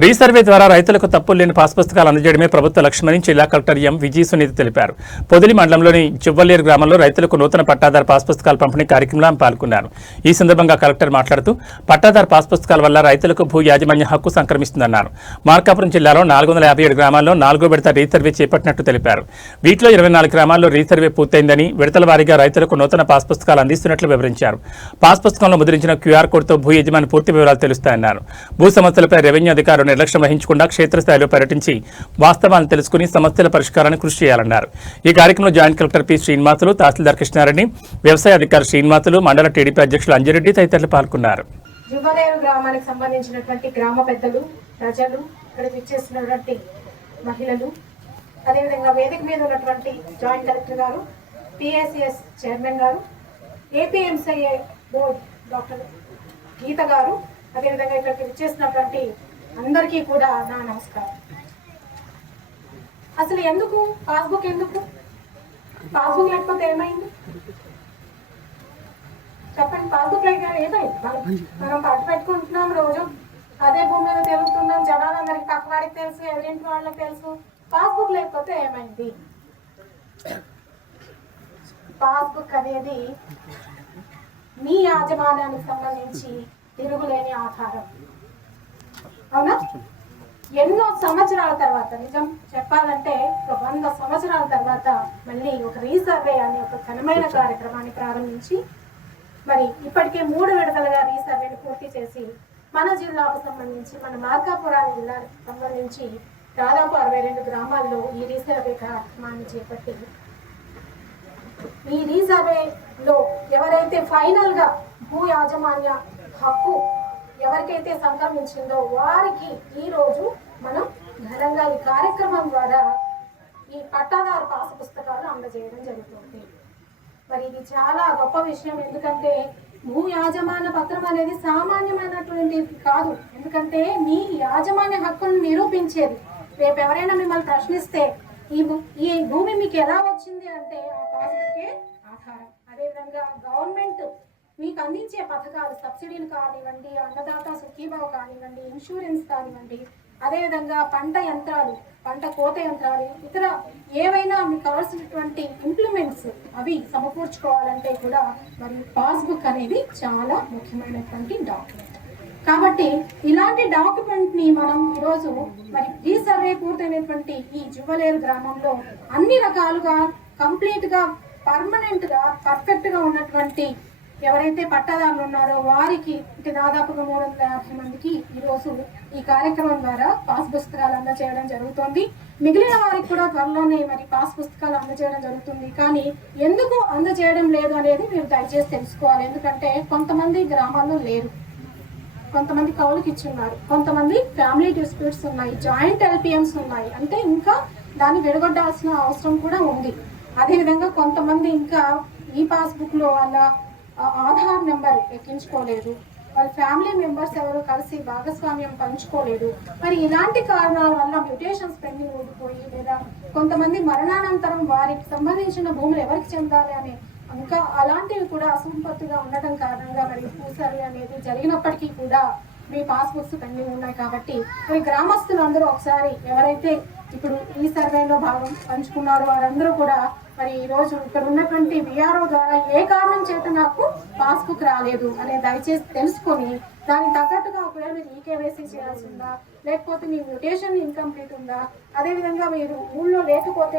Resurvey ద్వారా రైతులకు తప్పులు లేని పాస్ పుస్తకాలు అందజేయడమే ప్రభుత్వ లక్ష్యమని జిల్లా కలెక్టర్ ఎం విజయ సునీత తెలిపారు. పొదిలి మండలంలోని చువ్వలేరు గ్రామంలో రైతులకు నూతన పట్టాదారు పాస్ పుస్తకాల పంపిణీ కార్యక్రమంలో పాల్గొన్నారు. ఈ సందర్భంగా కలెక్టర్ మాట్లాడుతూ పట్టాదారు పాస్ పుస్తకాల వల్ల రైతులకు భూ యాజమాన్య హక్కు సంక్రమిస్తుందన్నారు. మార్కాపురం జిల్లాలో 457 గ్రామాల్లో 4వ విడత రీసర్వే చేపట్టినట్టు తెలిపారు. వీటిలో 24 గ్రామాల్లో రీసర్వే పూర్తయిందని, విడతల వారీగా రైతులకు నూతన పాస్ పుస్తకాలు అందిస్తున్నట్లు వివరించారు. పాస్ పుస్తకంలో ముద్రించిన QR కోడ్తో భూ యజమాని పూర్తి వివరాలు తెలుస్తాయన్నారు. భూ సమస్యలపై రెవెన్యూ అధికారులు నిర్లక్ష్యం వహించకుండా క్షేత్రస్థాయిలో పర్యటించి వాస్తవాలను తెలుసుకుని సమస్యల పరిష్కారానికి కృషి చేయాలన్నారు. ఈ కార్యక్రమంలో జాయింట్ కలెక్టర్ పి శ్రీనివాసులు, తహసీల్దార్ కృష్ణారెడ్డి, వ్యవసాయ అధికారి శ్రీనివాసులు, మండల టీడీపీ అధ్యక్షులు అంజిరెడ్డి తదితరులు పాల్గొన్నారు. జువ్వలేరు గ్రామానికి సంబంధించినటువంటి గ్రామ పెద్దలు, ప్రజలు, ఇక్కడ విచ్చేసినటువంటి మహిళలు, అదేవిధంగా వేదిక మీద ఉన్నటువంటి జాయింట్ కలెక్టర్ గారు, PACS చైర్మన్ గారు, APMCA బోర్డు డాక్టర్ గీత గారు, అదేవిధంగా ఇక్కడికి విచ్చేసినటువంటి అందరికీ కూడా నా నమస్కారం. అసలు ఎందుకు పాస్బుక్? పాస్బుక్ లేకపోతే ఏమైంది చెప్పండి? పాస్బుక్ లేకపోతే ఏమైంది? మనం పట్టు పెట్టుకుంటున్నాం, రోజు అదే భూమి మీద తిరుగుతున్నాం, జనాలందరికి పక్కవాడికి తెలుసు, ఎదురింటి వాళ్ళకి తెలుసు. పాస్బుక్ లేకపోతే ఏమైంది? పాస్బుక్ అనేది మీ యాజమాన్యానికి సంబంధించి తిరుగులేని ఆధారం. అవునా? ఎన్నో సంవత్సరాల తర్వాత, నిజం చెప్పాలంటే 100 సంవత్సరాల తర్వాత మళ్ళీ ఒక రీసర్వే అనే ఒక ఘనమైన కార్యక్రమాన్ని ప్రారంభించి మరి ఇప్పటికే 3 విడతలుగా రీసర్వేని పూర్తి చేసి మన జిల్లాకు సంబంధించి, మన మార్కాపురం జిల్లాకు సంబంధించి దాదాపు 62 గ్రామాల్లో ఈ రీసర్వే కార్యక్రమాన్ని చేపట్టి ఈ రీసర్వేలో ఎవరైతే ఫైనల్ గా భూ యాజమాన్య హక్కు ఎవరికైతే సంక్రమించిందో వారికి ఈ రోజు మనం ఘనంగా ఈ కార్యక్రమం ద్వారా ఈ పట్టాదారు పాస్ పుస్తకాలు అందజేయడం జరుగుతుంది. మరి ఇది చాలా గొప్ప విషయం. ఎందుకంటే భూ యాజమాన్య పత్రం అనేది సామాన్యమైనటువంటిది కాదు. ఎందుకంటే మీ యాజమాన్య హక్కును నిరూపించేది. రేపు ఎవరైనా మిమ్మల్ని ప్రశ్నిస్తే ఈ భూమి మీకు ఎలా వచ్చింది అంటే ఆ పాస్బుక్కే ఆధారం. అదేవిధంగా గవర్నమెంట్ మీకు అందించే పథకాలు, సబ్సిడీలు కానివ్వండి, అన్నదాత సుఖీభావ కానివ్వండి, ఇన్సూరెన్స్ కానివ్వండి, అదేవిధంగా పంట యంత్రాలు, పంట కోత యంత్రాలు, ఇతర ఏవైనా మీకు కావాల్సినటువంటి ఇంప్లిమెంట్స్ అవి సమకూర్చుకోవాలంటే కూడా మరి పాస్బుక్ అనేది చాలా ముఖ్యమైనటువంటి డాక్యుమెంట్. కాబట్టి ఇలాంటి డాక్యుమెంట్ని మనం ఈరోజు మరి రీసర్వే పూర్తయినటువంటి ఈ జువ్వలేరు గ్రామంలో అన్ని రకాలుగా కంప్లీట్గా పర్మనెంట్గా పర్ఫెక్ట్గా ఉన్నటువంటి ఎవరైతే పట్టాదారులు ఉన్నారో వారికి దాదాపుగా 350 మందికి ఈరోజు ఈ కార్యక్రమం ద్వారా పాస్ పుస్తకాలు అందజేయడం జరుగుతుంది. మిగిలిన వారికి కూడా త్వరలోనే మరి పాస్ పుస్తకాలు అందజేయడం జరుగుతుంది. కానీ ఎందుకు అందజేయడం లేదు అనేది మీరు దయచేసి తెలుసుకోవాలి. ఎందుకంటే కొంతమంది గ్రామాల్లో లేరు, కొంతమంది కౌలుకి ఇచ్చున్నారు, కొంతమంది ఫ్యామిలీ డిస్ప్యూట్స్ ఉన్నాయి, జాయింట్ LPMs ఉన్నాయి, అంటే ఇంకా దాన్ని విడగొట్టాల్సిన అవసరం కూడా ఉంది. అదేవిధంగా కొంతమంది ఇంకా ఈ పాస్బుక్లో వాళ్ళ ఆధార్ నెంబర్ ఎక్కించుకోలేదు, వాళ్ళ ఫ్యామిలీ మెంబర్స్ ఎవరు కలిసి భాగస్వామ్యం పంచుకోలేదు. మరి ఇలాంటి కారణాల వల్ల మ్యూటేషన్స్ పెండింగ్ ఉండిపోయి, లేదా కొంతమంది మరణానంతరం వారికి సంబంధించిన భూములు ఎవరికి చెందాలి అనే ఇంకా అలాంటివి కూడా అసంపత్తిగా ఉండటం కారణంగా మరి భూసర్వే అనేది జరిగినప్పటికీ కూడా మీ పాస్బుక్స్ పెండింగ్ ఉన్నాయి. కాబట్టి మరి గ్రామస్తులందరూ ఒకసారి ఎవరైతే ఇప్పుడు ఈ సర్వేలో భాగం పంచుకున్నారో వారందరూ కూడా మరి ఈరోజు ఇక్కడ ఉన్నటువంటి VRO ద్వారా ఏ కారణం చేత నాకు పాస్బుక్ రాలేదు అనే దయచేసి తెలుసుకొని దానికి తగ్గట్టుగా ఒకవేళ మీరు EKYC చేయాల్సి ఉందా, లేకపోతే మీ మ్యూటేషన్ ఇన్కంప్లీట్ ఉందా, అదేవిధంగా మీరు ఊళ్ళో లేకపోతే